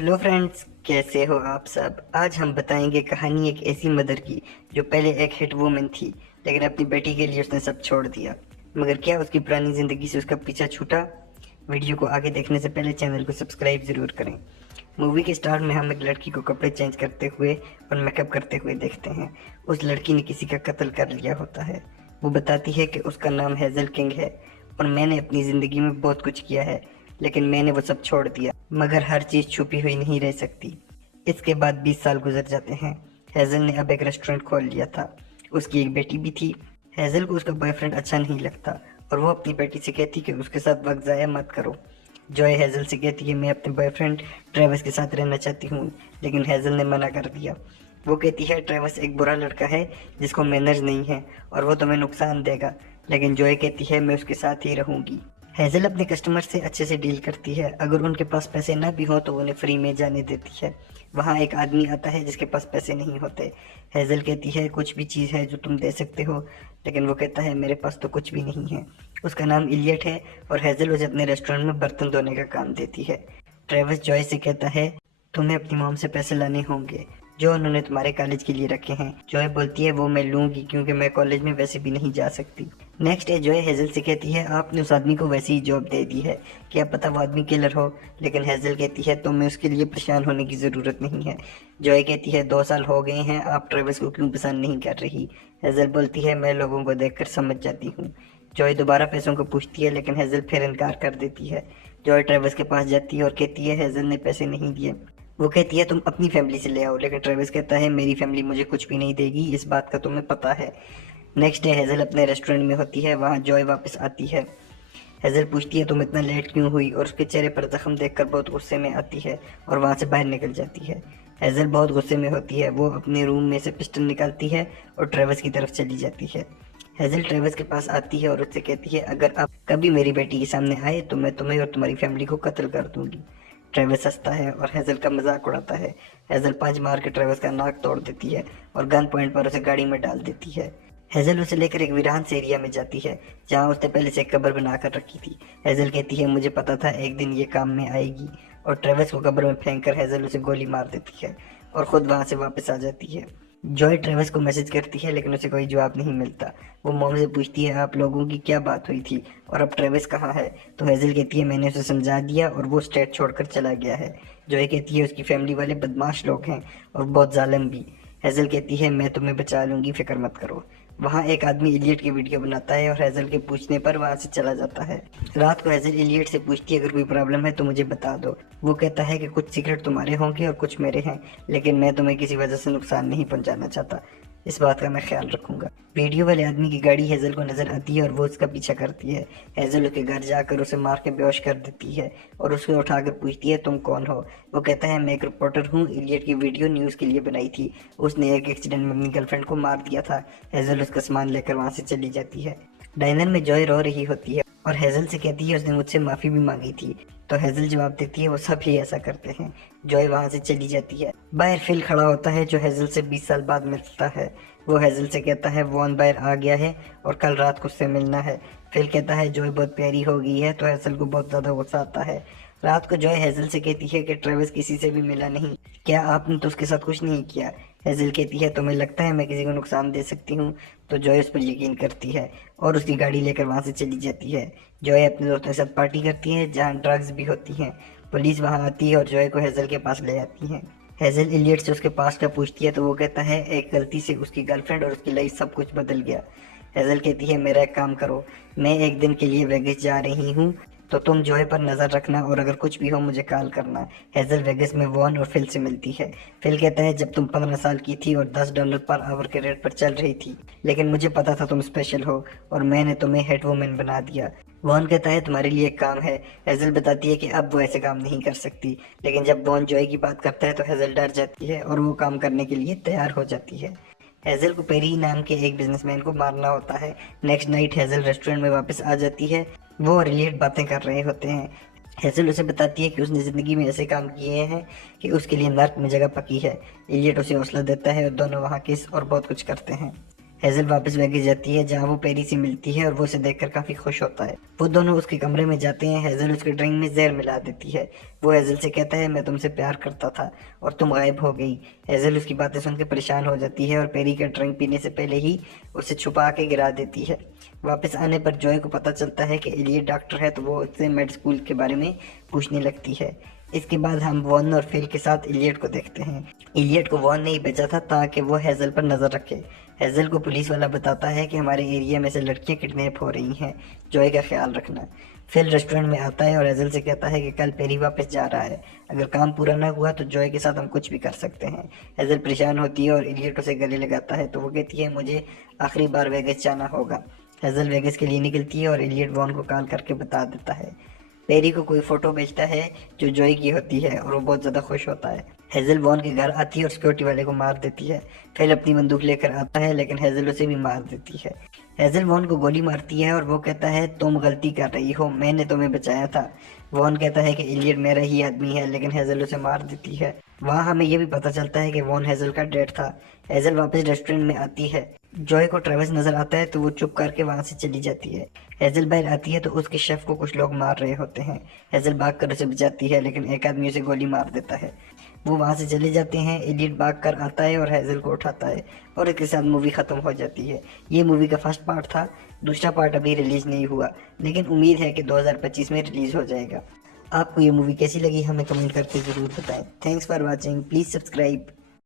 Hello friends, कैसे हो आप सब। आज हम बताएंगे कहानी एक ऐसी मदर की जो पहले एक हिट वुमन थी, लेकिन अपनी बेटी के लिए उसने सब छोड़ दिया। मगर क्या उसकी पुरानी ज़िंदगी से उसका पीछा छूटा। वीडियो को आगे देखने से पहले चैनल को सब्सक्राइब ज़रूर करें। मूवी के स्टार्ट में हम एक लड़की को कपड़े चेंज करते हुए और मेकअप करते हुए देखते हैं। उस लड़की ने किसी का कत्ल कर लिया होता है। वो बताती है कि उसका नाम हेज़ल किंग है और मैंने अपनी ज़िंदगी में बहुत कुछ किया है, लेकिन मैंने वो सब छोड़ दिया। मगर हर चीज़ छुपी हुई नहीं रह सकती। इसके बाद 20 साल गुजर जाते हैं। हेज़ल ने अब एक रेस्टोरेंट खोल लिया था। उसकी एक बेटी भी थी। हेज़ल को उसका बॉयफ्रेंड अच्छा नहीं लगता और वो अपनी बेटी से कहती कि उसके साथ वक्त ज़ाया मत करो। जॉय हेज़ल से कहती है मैं अपने बॉयफ्रेंड ट्रेविस के साथ रहना चाहती हूँ, लेकिन हेज़ल ने मना कर दिया। वो कहती है ट्रेविस एक बुरा लड़का है जिसको मैनर्स नहीं है और वो तुम्हें नुकसान देगा, लेकिन जॉय कहती है मैं उसके साथ ही रहूँगी। हेज़ल अपने कस्टमर से अच्छे से डील करती है। अगर उनके पास पैसे ना भी हो तो उन्हें फ्री में जाने देती है। वहाँ एक आदमी आता है जिसके पास पैसे नहीं होते। हेज़ल कहती है कुछ भी चीज़ है जो तुम दे सकते हो, लेकिन वो कहता है मेरे पास तो कुछ भी नहीं है। उसका नाम इलियट है और हेज़ल उसे अपने रेस्टोरेंट में बर्तन धोने का काम देती है। ट्रेविस जॉय से कहता है तुम्हें अपनी मॉम से पैसे लाने होंगे जो उन्होंने तुम्हारे कॉलेज के लिए रखे हैं। जॉय बोलती है वो मैं लूंगी क्योंकि मैं कॉलेज में वैसे भी नहीं जा सकती। नेक्स्ट डे जॉय हेज़ल से कहती है आपने उस आदमी को वैसी ही जॉब दे दी है, क्या पता वो आदमी किलर हो। लेकिन हेज़ल कहती है तो मैं उसके लिए परेशान होने की ज़रूरत नहीं है। जॉय कहती है 2 साल हो गए हैं, आप ट्रेविस को क्यों पसंद नहीं कर रही। हेज़ल बोलती है मैं लोगों को देखकर समझ जाती हूँ। जॉय दोबारा पैसों को पूछती है, लेकिन हेज़ल फिर इनकार कर देती है। जॉय ट्रेविस के पास जाती है और कहती है हेज़ल ने पैसे नहीं दिए। वो कहती है तुम अपनी फैमिली से ले आओ, लेकिन ट्रेविस कहता है मेरी फैमिली मुझे कुछ भी नहीं देगी, इस बात का तुम्हें पता है। नेक्स्ट डे हेज़ल अपने रेस्टोरेंट में होती है। वहाँ जॉय वापस आती है। हेज़ल पूछती है तुम इतना लेट क्यों हुई, और उसके चेहरे पर जख्म देखकर बहुत गुस्से में आती है और वहाँ से बाहर निकल जाती है। हेज़ल बहुत गुस्से में होती है। वो अपने रूम में से पिस्टल निकालती है और ट्रेविस की तरफ चली जाती है। हेज़ल ट्रेविस के पास आती है और उससे कहती है अगर आप कभी मेरी बेटी के सामने आए तो मैं तुम्हें और तुम्हारी फैमिली को कत्ल कर दूंगी। ट्रेविस हंसता है और हेज़ल का मजाक उड़ाता है। हेज़ल पंच मार के ट्रेविस का नाक तोड़ देती है और गन पॉइंट पर उसे गाड़ी में डाल देती है। हेज़ल उसे लेकर एक वीरान से एरिया में जाती है जहाँ उसने पहले से एक कब्र बनाकर रखी थी। हेज़ल कहती है मुझे पता था एक दिन ये काम में आएगी, और ट्रेविस को कब्र में फेंक कर हेज़ल उसे गोली मार देती है और खुद वहाँ से वापस आ जाती है। जॉय ट्रेविस को मैसेज करती है, लेकिन उसे कोई जवाब नहीं मिलता। वो मॉम से पूछती है आप लोगों की क्या बात हुई थी और अब ट्रेविस कहाँ है। तो हेज़ल कहती है मैंने उसे समझा दिया और वो स्टेट छोड़कर चला गया है। जॉय कहती है उसकी फैमिली वाले बदमाश लोग हैं और बहुत जालिम भी। हेज़ल कहती है मैं तुम्हें बचा लूंगी, फिक्र मत करो। वहाँ एक आदमी इलियट की वीडियो बनाता है और हेज़ल के पूछने पर वहाँ से चला जाता है। रात को हेज़ल इलियट से पूछती है अगर कोई प्रॉब्लम है तो मुझे बता दो। वो कहता है कि कुछ सीक्रेट तुम्हारे होंगे और कुछ मेरे हैं, लेकिन मैं तुम्हें किसी वजह से नुकसान नहीं पहुंचाना चाहता। इस बात का मैं ख्याल रखूंगा। वीडियो वाले आदमी की गाड़ी हेज़ल को नजर आती है और वो उसका पीछा करती है। हेज़ल उसके घर जाकर उसे मार के बेहोश कर देती है और उसे उठाकर पूछती है तुम कौन हो। वो कहता है मैं एक रिपोर्टर हूँ, इलियट की वीडियो न्यूज़ के लिए बनाई थी, उसने एक एक्सीडेंट में अपनी गर्लफ्रेंड को मार दिया था। हेज़ल उसका सामान लेकर वहाँ से चली जाती है। डाइनर में जॉय रो रही होती है और हेज़ल से कहती है उसने मुझसे माफ़ी भी मांगी थी। तो हेज़ल जवाब देती है वो सब ही ऐसा करते हैं। जॉय वहाँ से चली जाती है। बाहर फिल खड़ा होता है जो हेज़ल से 20 साल बाद मिलता है। वो हेज़ल से कहता है वॉन बाहर आ गया है और कल रात को उससे मिलना है। फिल कहता है जॉय बहुत प्यारी हो गई है, तो हेज़ल को बहुत ज़्यादा गुस्सा आता है। रात को जॉय हेज़ल से कहती है कि ट्रेविस किसी से भी मिला नहीं, क्या आपने तो उसके साथ कुछ नहीं किया। हेज़ल कहती है तुम्हें लगता है मैं किसी को नुकसान दे सकती हूँ। तो जॉय उस पर यकीन करती है और उसकी गाड़ी लेकर वहाँ से चली जाती है। जॉय अपने दोस्तों के साथ पार्टी करती है जहाँ ड्रग्स भी होती हैं। पुलिस वहाँ आती है और जॉय को हेज़ल के पास ले जाती है। हेज़ल इलियट से उसके पास का पूछती है तो वो कहता है एक गलती से उसकी गर्लफ्रेंड और उसकी लाइफ सब कुछ बदल गया। हेज़ल कहती है मेरा एक काम करो, मैं एक दिन के लिए वेगस जा रही हूँ, तो तुम जॉय पर नज़र रखना और अगर कुछ भी हो मुझे कॉल करना। हेज़ल वेगस में वॉन और फिल से मिलती है। फिल कहता है जब तुम 15 साल की थी और $10 पर आवर के रेट पर चल रही थी, लेकिन मुझे पता था तुम स्पेशल हो और मैंने तुम्हें हेड वुमन बना दिया। वॉन कहता है तुम्हारे लिए एक काम है। हेज़ल बताती है कि अब वो ऐसे काम नहीं कर सकती, लेकिन जब वॉन जॉय की बात करता है तो हेज़ल डर जाती है और वो काम करने के लिए तैयार हो जाती है। हेज़ल को पेरी नाम के एक बिजनेसमैन को मारना होता है। नेक्स्ट नाइट हेज़ल रेस्टोरेंट में वापस आ जाती है। वो और इलियट बातें कर रहे होते हैं। हेज़ल उसे बताती है कि उसने ज़िंदगी में ऐसे काम किए हैं कि उसके लिए नर्क में जगह पकी है। इलियट उसे हौसला देता है और दोनों वहाँ किस और बहुत कुछ करते हैं। हेजल वापस वेगस जाती है जहाँ वो पेरी से मिलती है और वो उसे देखकर काफी खुश होता है। वो दोनों उसके कमरे में जाते हैं। हेजल उसके ड्रिंक में जहर मिला देती है। वो हेजल से कहता है मैं तुमसे प्यार करता था और तुम गायब हो गई। हेजल उसकी बातें सुनकर परेशान हो जाती है और पेरी का ड्रिंक पीने से पहले ही उसे छुपा के गिरा देती है। वापस आने पर जॉय को पता चलता है कि एलियट डॉक्टर है तो वो उससे मेड स्कूल के बारे में पूछने लगती है। इसके बाद हम वॉन और फिल के साथ इलियट को देखते हैं। इलियट को वॉन ने ही भेजा था ताकि वो हेजल पर नजर रखे। हेजल को पुलिस वाला बताता है कि हमारे एरिया में से लड़कियां किडनैप हो रही हैं, जॉय का ख्याल रखना। फिल रेस्टोरेंट में आता है और हेजल से कहता है कि कल पेरी वापस जा रहा है, अगर काम पूरा ना हुआ तो जॉय के साथ हम कुछ भी कर सकते हैं। हेजल परेशान होती है और इलियट उसे गले लगाता है तो वो कहती है मुझे आखिरी बार वेगस जाना होगा। हेजल वेगस के लिए निकलती है और इलियट वॉन को कॉल करके बता देता है। पेरी को कोई फोटो भेजता है जो जॉय की होती है और वो बहुत ज़्यादा खुश होता है। हेजल वॉन के घर आती है और सिक्योरिटी वाले को मार देती है। फिल अपनी बंदूक लेकर आता है लेकिन हेजल उसे भी मार देती है। हेजल वॉन को गोली मारती है और वो कहता है तुम गलती कर रही हो, मैंने तुम्हें बचाया था। वॉन कहता है कि इलियट मेरा ही आदमी है लेकिन हेजल उसे मार देती है। वहाँ हमें यह भी पता चलता है कि वॉन हेजल का डेड था। हेजल वापस रेस्टोरेंट में आती है। जॉय को ट्रेविस नजर आता है तो वो चुप करके वहां से चली जाती है। हेजल बाहर आती है तो उसके शेफ को कुछ लोग मार रहे होते हैं। हेजल भागकर उसे बचाती है लेकिन एक आदमी उसे गोली मार देता है। वो वहां से चले जाते हैं। इलियट भागकर आता है और हेजल को उठाता है और इसके साथ मूवी खत्म हो जाती है। ये मूवी का फर्स्ट पार्ट था। दूसरा पार्ट अभी रिलीज नहीं हुआ लेकिन उम्मीद है कि 2025 में रिलीज हो जाएगा। आपको ये मूवी कैसी लगी हमें कमेंट करके ज़रूर बताएं। Thanks for watching, please subscribe.